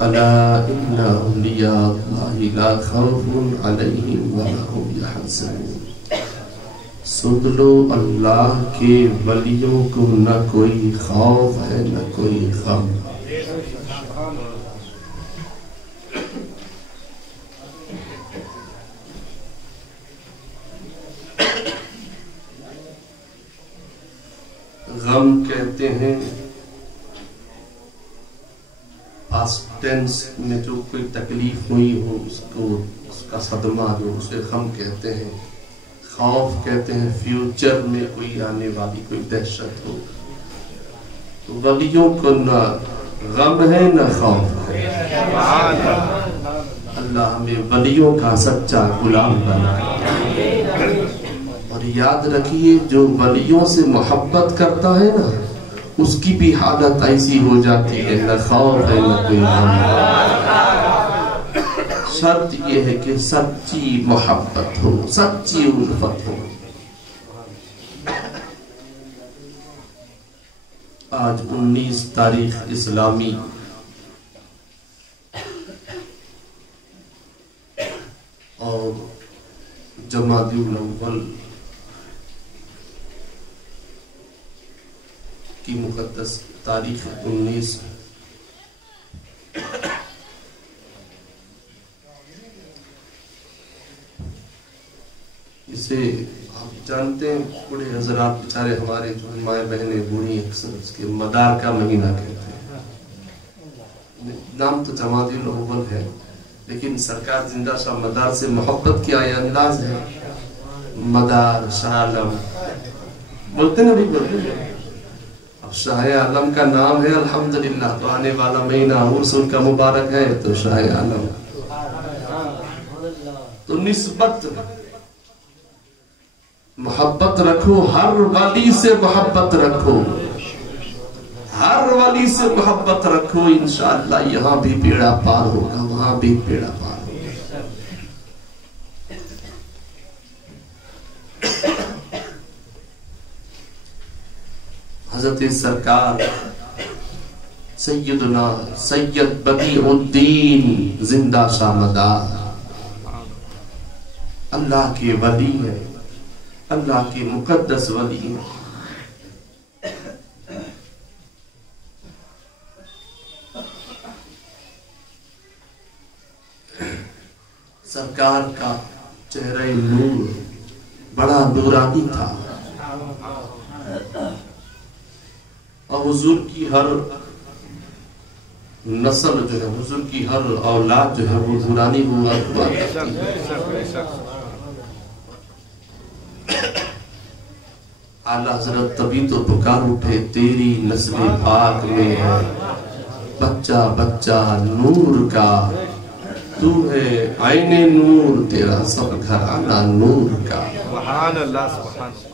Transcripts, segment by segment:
الا ان اولیاء اللہ لا خوف علیہم ولا هم یحزنون، سن لو اللہ کے ولیوں کو نہ کوئی خوف ہے نہ کوئی غم۔ غم کہتے ہیں پاسٹ ٹینس میں جو کوئی تکلیف ہوئی ہو اس کا صدمہ جو اسے غم کہتے ہیں۔ خوف کہتے ہیں فیوچر میں کوئی آنے والی کوئی دہشت ہو۔ تو ولیوں کو نہ غم ہے نہ خوف ہے۔ اللہ ہمیں ولیوں کا سچا غلام بنائے۔ اور یاد رکھیے جو ولیوں سے محبت کرتا ہے نا اس کی بھی حالت ایسی ہو جاتی ہے، نہ خوف ہے نہ کوئی غم۔ شرط یہ ہے کہ سچی محبت ہو، سچی الفت ہو۔ آج 19 تاریخ اسلامی اور جمادی الاول کی مقدس تاریخ 19۔ اسے آپ جانتے ہیں بڑے حضرات بیچارے ہمارے جو مائیں بہنیں بوڑھی اکثر اس کے مدار کا مہینہ کہتے ہیں۔ نام تو جمادی الاول ہے لیکن سرکار زندہ شاہ مدار سے محبت کی آیا انداز ہے۔ مدار شاہ عالم بولتے نا بھی بولتے ہیں۔ اب شاہ عالم کا نام ہے الحمدللہ، تو آنے والا مہینہ عرس ان کا مبارک ہے تو شاہ عالم۔ تو نسبت محبت رکھو، ہر ولی سے محبت رکھو، ہر ولی سے محبت رکھو، انشاءاللہ یہاں بھی بیڑا پار ہوگا وہاں بھی بیڑا پار ہوگا۔ حضرت سرکار سیدنا سید بدیع الدین زندہ شاہ مدار اللہ کے ولی ہیں، اللہ کے مقدس ولی ہیں۔ سرکار کا چہرہ نور بڑا نورانی تھا اور حضور کی ہر نسل جو ہے، حضور کی ہر اولاد جو ہے وہ نورانی ہوا کرتی ہے۔ اعلیٰ حضرت تبھی تو پکار اٹھے تیری نسل پاک میں ہے بچہ بچہ نور کا، تو ہے عین نور تیرا سب گھرانہ نور کا۔ سبحان اللہ سبحان اللہ۔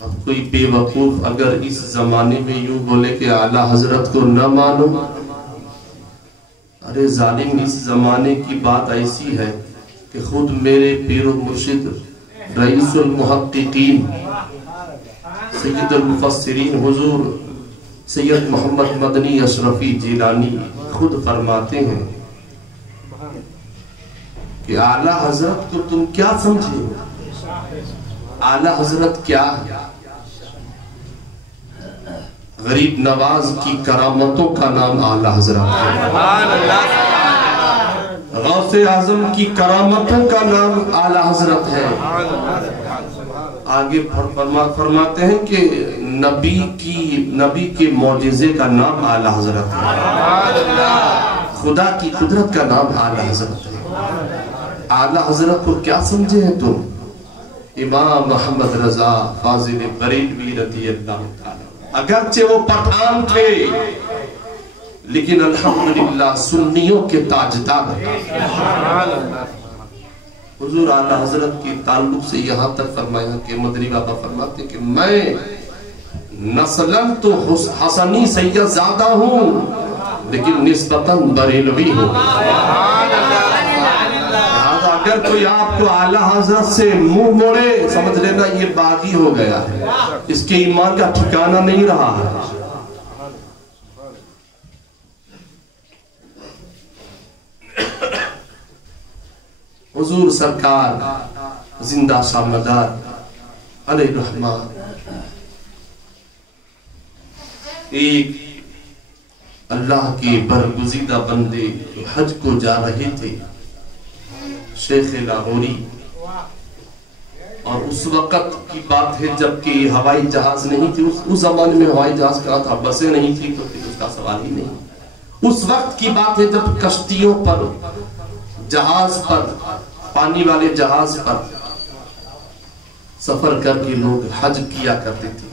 اب کوئی بے وقوف اگر اس زمانے میں یوں بولے کہ اعلیٰ حضرت کو نہ مانو، ارے ظالم، اس زمانے کی بات ایسی ہے کہ خود میرے پیر و مرشد رئیس المحققین سید المفسرین حضور سید محمد مدنی اشرفی جیلانی خود فرماتے ہیں کہ اعلیٰ حضرت کو تم کیا سمجھے؟ اعلیٰ حضرت کیا ہے؟ غریب نواز کی کرامتوں کا نام اعلیٰ حضرت ہے، غوث اعظم کی کرامتوں کا نام اعلیٰ حضرت ہے۔ آگے فرماتے ہیں کہ نبی کے معجزے کا نام اعلیٰ حضرت ہے، خدا کی قدرت کا نام اعلیٰ حضرت ہے۔ اعلیٰ حضرت کو کیا سمجھے ہیں تم؟ امام محمد رضا فاضل بریلوی رضی اللہ تعالی، اگرچہ وہ پٹھان تھے لیکن الحمدللہ سنیوں کے تاجدار ہیں۔ حضور اعلیٰ حضرت کی تعلق سے یہاں تک فرمایا کہ مدنی بابا فرماتے کہ میں نسلاً تو حسنی سید زادہ ہوں لیکن نسبتاً بریلوی ہوں۔ اگر کوئی آپ کو اعلیٰ حضرت سے منہ موڑے سمجھ لینا یہ باغی ہو گیا ہے، اس کے ایمان کا ٹھکانہ نہیں رہا ہے۔ हुजूर सरकार जिंदा शामदार अलैहि रहमान एक अल्लाह के बरगुज़ीदा बंदे हज को जा रहे थे, शेख लाहौरी। और उस वक्त की बात है जबकि हवाई जहाज नहीं थी। उस जमाने में हवाई जहाज कहाँ था, बसें नहीं थी, तो फिर उसका सवाल ही नहीं। उस वक्त की बात है जब कश्तियों पर, जहाज पर, पानी वाले जहाज पर सफर करके लोग हज किया करते थे।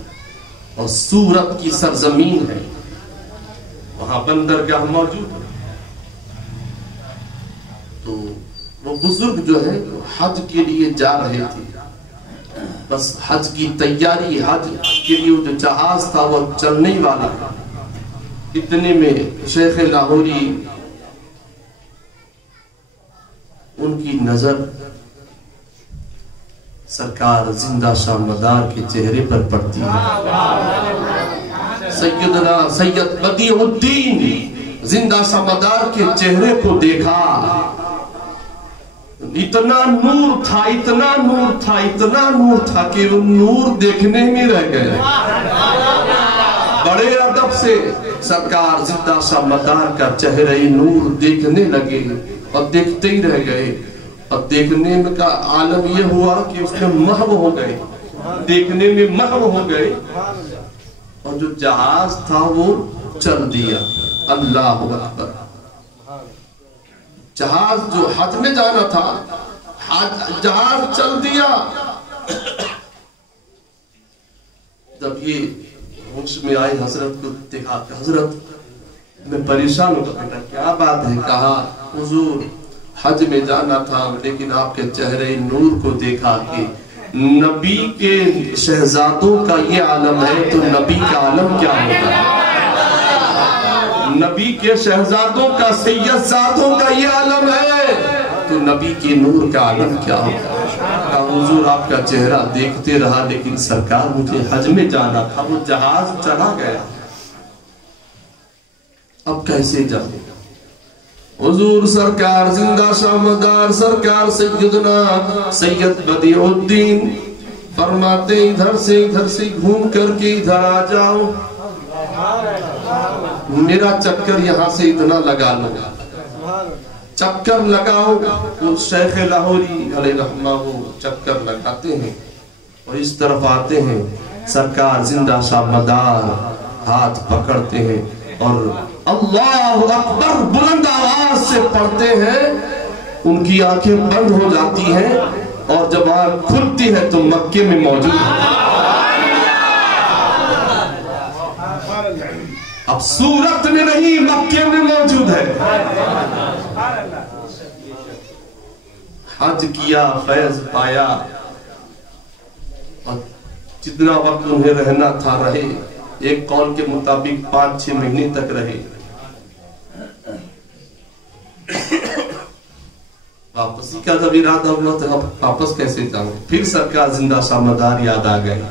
और सूरत की सरजमीन है, वहां बंदरगाह मौजूद है। तो वो बुजुर्ग जो है हज के लिए जा रहे थे, बस हज की तैयारी, हज के लिए जो जहाज था वो चलने वाला। इतने में शेख लाहौरी उनकी नजर सरकार जिंदा शामदार के चेहरे पर पड़ती है। सैयदना सैयद बदीउद्दीन जिंदा शामदार के चेहरे को देखा। इतना नूर था, इतना नूर था, इतना नूर था कि वो नूर देखने में रह गए। बड़े अदब से सरकार जिंदा शामदार का चेहरे नूर देखने लगे और देखते ही रह गए। और देखने में का आलम यह हुआ कि उसमें महव हो गए, देखने में महव हो गए। और जो जहाज था वो चल दिया। अल्लाह अकबर। जहाज जो हज में जाना था, जहाज चल दिया। जब ये होश में आए, हजरत को देखा कि हजरत मैं परेशान हो गया। बेटा क्या बात है? कहा हुजूर हज में जाना था, लेकिन आपके चेहरे नूर को देखा कि नबी के शहजादों का ये आलम है, तो नबी का आलम क्या होगा? नबी के शहजादों का, सैयदजादों का ये आलम है, तो नबी के नूर का आलम क्या होगा? हुजूर आपका चेहरा देखते रहा, लेकिन सरकार मुझे हज में जाना था, वो जहाज चला गया, अब कैसे जाऊं? हुजूर सरकार जिंदा शामदार सरकार सैयदना सैयद बदीउद्दीन फरमाते इधर से घूम करके इधर आ जाओ, मेरा चक्कर यहाँ से इतना लगा लो। चक्कर लगाओ। वो शेख लाहौरी अलैहि रहमा वो चक्कर लगाते हैं और इस तरफ आते हैं। सरकार जिंदा शामदार हाथ पकड़ते हैं और अल्लाहु अकबर बुलंद आवाज से पढ़ते हैं। उनकी आंखें बंद हो जाती हैं और जब आंख खुलती है तो मक्के में मौजूद है। अब सूरत में नहीं, मक्के में मौजूद है। हज किया, फैज पाया और जितना वक्त उन्हें रहना था रहे। एक कौल के मुताबिक 5-6 महीने तक रहे। वापसी का जब इरादा हुआ तो अब वापस कैसे जाऊं? फिर सरकार जिंदा शामदार याद आ गए।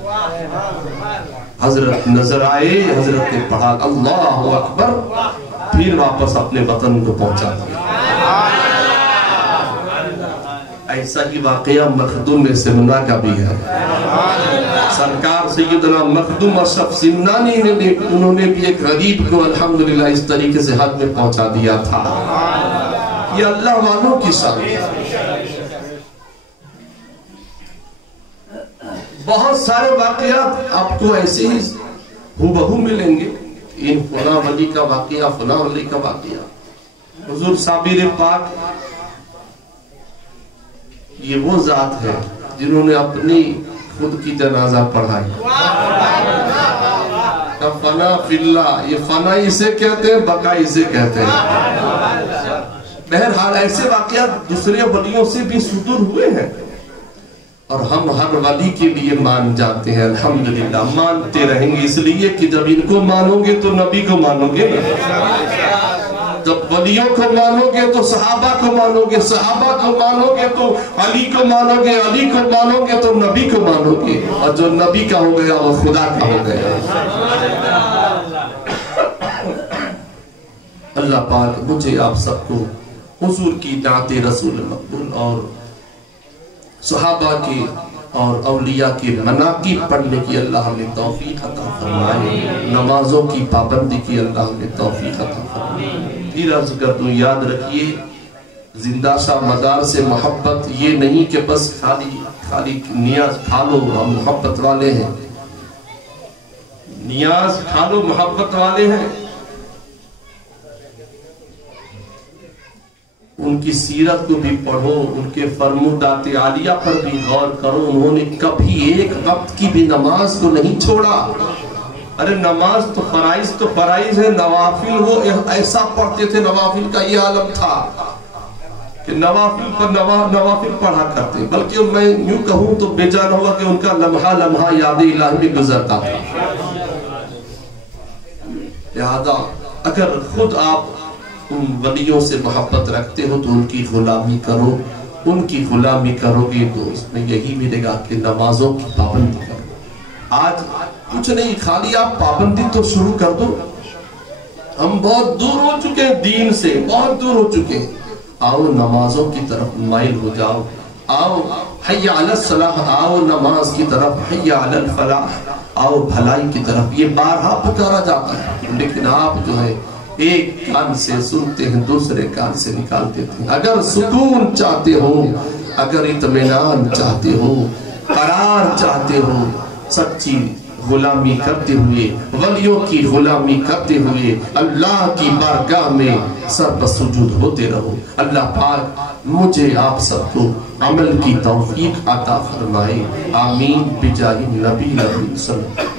हजरत नजर आए, हजरत ने पढ़ा अल्लाहु अकबर, फिर वापस अपने वतन को पहुंचा दिया। ऐसा ही वाकया मखदूम सिमना का भी है। सरकार सैयदना मखदूम अशरफ सिमनानी ने उन्होंने भी एक गरीब को अल्हम्दुलिल्लाह इस तरीके से हज में पहुंचा दिया था। ये अल्लाह वालों की शान है। बहुत सारे वाकयात आपको ऐसे ही हुबहू मिलेंगे। इन फला वली का वाकया, फला वली का वाकया। हुजूर साबिर पाक ये वो जात है जिन्होंने अपनी खुद की जनाजा पढ़ाई। फना फिल्ला, ये फना इसे कहते हैं, बका इसे कहते हैं। बहरहाल ऐसे वाकयात दूसरे वलियों से भी सुदूर हुए हैं और हम हर वली के लिए मान जाते हैं। अल्हम्दुलिल्लाह मानते रहेंगे, इसलिए कि जब इनको मानोगे तो नबी को मानोगे, जब वलियों को मानोगे तो सहाबा को मानोगे, सहाबा को मानोगे तो अली को मानोगे, अली को मानोगे तो नबी को मानोगे, और जो नबी का हो गया वो खुदा का हो गया। अल्लाह पाक मुझे आप सबको हुजूर की नाते रसूल मकबूल और सहाबा के और औलिया के मनाक़िब पढ़ने की अल्लाह हमें तौफीक अता फरमाए, नमाजों की पाबंदी की अल्लाह हमें तौफीक अता फरमाए। फिर अर्ज़ कर दूं, याद रखिए जिंदा शाह मदार से मोहब्बत ये नहीं कि बस खाली नियाज खा लो, हम मोहब्बत वाले हैं, नियाज खा लो मोहब्बत वाले हैं। उनकी सीरत को भी पढ़ो, उनके फरमुदात आलिया पर भी गौर करो। उन्होंने कभी एक वक्त की भी नमाज को नहीं छोड़ा। अरे नमाज तो फराइज है, नवाफिल वो ऐसा पढ़ते थे, नवाफिल का ये आलम था कि नवाफिल पढ़ा करते। बल्कि मैं यूं कहूं तो बेजान होगा कि उनका लम्हा लम्हा याद इलाही में गुजरता था। लिहाजा अगर खुद आप उन वलियों से मोहब्बत रखते हो तो उनकी गुलामी करो। उनकी गुलामी करोगे तो इसमें यही मिलेगा कि नमाजों की पाबंदी करो। आज कुछ नहीं, खाली आप पाबंदी तो शुरू कर दो। हम बहुत दूर हो चुके हैं दीन से, बहुत दूर हो चुके हैं। आओ नमाजों की तरफ माइल हो जाओ, आओ हय्या अलस सलाह, आओ नमाज की तरफ, हय्या अलल फलाह, आओ भलाई की तरफ। ये बारहा पुकारा जाता है, लेकिन आप जो है एक कान से सुनते हैं, दूसरे कान से निकाल देते हैं। अगर सुकून चाहते हो, अगर इत्मीनान चाहते हो, करार चाहते हो, सच्ची गुलामी करते हुए, वलियों की गुलामी करते हुए अल्लाह की बारगाह में सर पर सुजूद होते रहो। अल्लाह पाक मुझे आप सबको अमल की तौफीक अता फरमाए। आमीन बिजाहि नबी सल्लल्लाहु